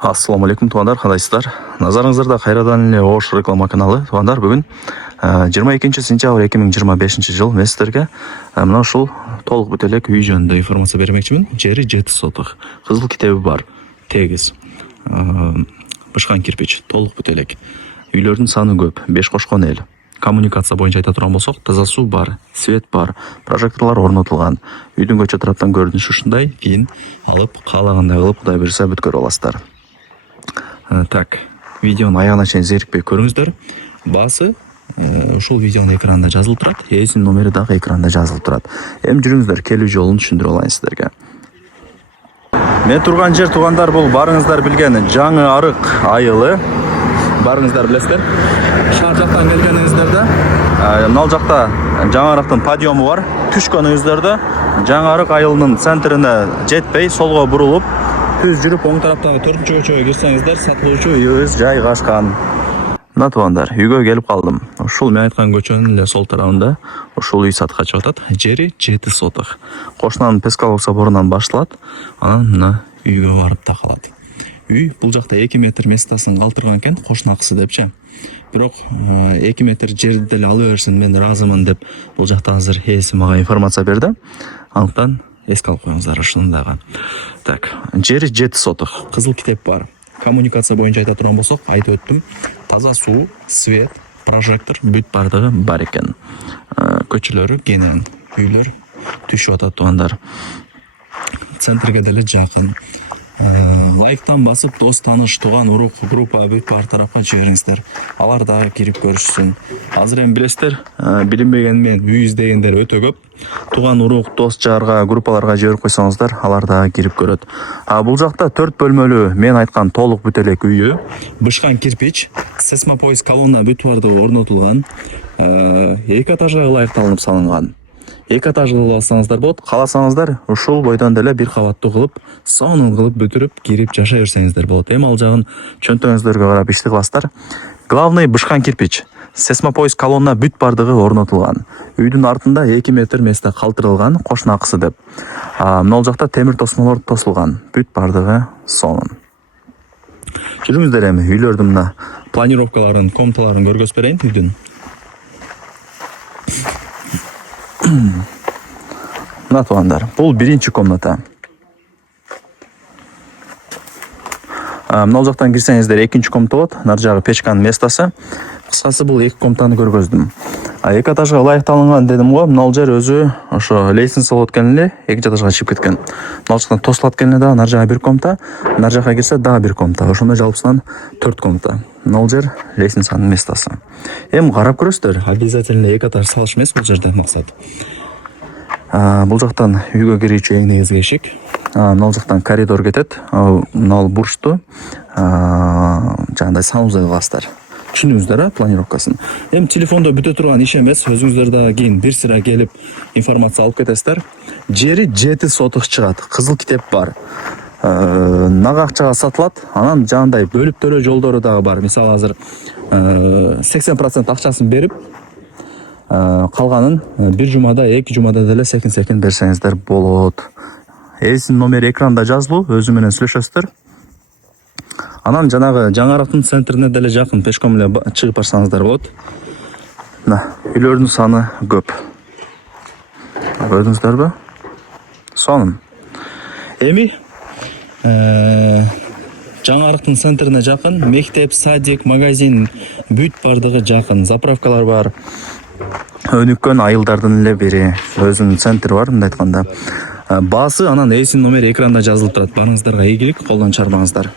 Ассаламу алейкум туугандар, кандайсыздар? Назарыңыздарда кайрадан эле Ош реклама каналы. Туугандар, бүгүн 22 сентябрь 2025 жыл мен сиздерге мына ушул толук бүт элек үй жөнүндө информация бермекчимин. Жери 7 соток. Кызыл китеби бар. Тегиз. Бышкан кирпич, толук бүт элек. Үйлөрдүн саны көп, 5 кошкон эл. Коммуникация боюнча айта турган болсок, таза суу бар, свет бар, прожекторлор орнотулган. Үйдүн көчө тараптан көрүнүшү ушундай. Кийин алып, каалагандай кылып, Кудай буйрса бүт көрүп аласыздар. Так, видеону аягына чейин зерикпей көрүңүздөр. Баасы ушул видеонун экранында жазылып турат, эсин номери дагы экранда жазылып турат. Эми жүрүңүздөр, келүү жолун түшүндүрүп алайын сиздерге. Мен турган жер, туугандар, бул барыңыздар билген Жаңы Арык айылы. Барыңыздар билесиздер. Шаар жактан келгениңиздерде, мына жакта Жаңы Арыктын подиуму бар. Түшкөнүңүздөрдө Жаңы Арык айылынын центрине жетпей, солго бурулуп, түз жүрүп оң тараптагы 4-чү көчөгө кирсеңиздер, сатылуучу үйүбүз жайгашкан. Мына туугандар, үйгө келип калдым. Ушул мен айткан көчөнүн эле сол тарабында ушул үй сатка чыгып атат. Жери 7 соток. Кошунанын Пескалов соборунан башталат, анан мына үйгө барып такалат. Үй бул жакта 2 метр местасын калтырган экен, кошунакысы депчи. Бирок 2 метр жерди деле ала берсин, мен ыраазымын деп бул жакта азыр ээси мага информация берди. Андыктан эске алып коюңуздар ушуну дагы. Так, жери 7 соток. Кызыл китеп бар. Коммуникация боюнча айта турган болсок, айтып өттүм. Таза суу, свет, прожектор бүт бардыгы бар экен. Көчөлөрү кенен, үйлөр түшүп атат туугандар. Центрге деле жакын. Лайктан басып, дос, таныш, туган, урук, группа бүт бар тарапка жибериңиздер. Алар дагы кирип көрүшсүн. Азыр эми билесиздер, билинбеген мен үй издегендер өтө көп. Туган, урук, дос, жарга, группаларга жиберип койсоңуздар, алар дагы кирип көрөт. Бул жакта 4 бөлмөлүү мен айткан толук бүт элек үйү, бышкан кирпич, сесмопоиз колонна бүт бардыгы орнотулган, 2 этажга ылайыкталынып салынган. 2 этаж кылып алсаңыздар болот, кааласаңыздар ушул бойдон деле 1 кабаттуу кылып, сонун кылып бүтүрүп, кирип жашай берсеңиздер болот. Эми ал жагын чөнтөгүңүздөргө карап ишти кыласыздар. Главный бышкан кирпич, сесмопоиз колонна бүт бардыгы орнотулган. Үйдүн артында 2 метр месте калтырылган, кошунакысы деп. Мына жакта темир тосмолор тосулган, бүт бардыгы сонун. Жүрүңүздөр эми үйлөрдүн мына планировкаларын, комнаталарын көргөзүп берейин үйдүн. Мына туугандар, бул 1-чи комната. Мына жактан кирсеңиздер 2-чи комната болот, нар жагы печканын местасы. Кыскасы бул 2 комнатаны көргөздүм. 2 этажга ылайыкталынган дедим го, мына жер өзү ошо лестница болот экен эле, 2 этажга чыгып кеткен. Мына жактан тосулат экен эле, дагы нар жагы 1 комната, нар жакка кирсе дагы 1 комната. Ошондой жалпысынан 4 комната. Мына жер лестницанын местасы. Эми карап көрөсүздөр, обязательно 2 этаж салыш эмес бул жерде максат. Бул жактан үйгө кирүүчү эң негизги эшик. Мына жактан коридор кетет. Мына бурчту жагындай санузел кыласыздар. Түшүндүңүздөр, планировкасын. Эми телефондо бүтө турган иш эмес, өзүңүздөр дагы кийин бир сыра келип информация алып кетесиздер. Жери 7 соток чыгат, кызыл китеп бар. Нага акчага сатылат, анан жагындай бөлүп төлөө жолдору дагы бар. Мисалы азыр 80% акчасын берип, калганын бир жумада, 2 жумада деле секин берсеңиздер болот. Эсин номери экранда жазылуу, өзү менен сүйлөшөсүздөр. Анан жанагы Жаңы Арыктын центрине деле жакын, пешком эле чыгып барсаңыздар болот. Мына, үйлөрдүн саны көп. Көрдүңүздөрбү? Сонун. Эми Жаңы Арыктын центрине жакын, мектеп, садик, магазин бүт бардыгы жакын, заправкалар бар. Өнүккөн айылдардын эле бири, өзүнүн центри бар, мындай айтканда. Баасы анан эсин номери экранда жазылып турат. Барыңыздарга ийгилик, колдон чарбаңыздар.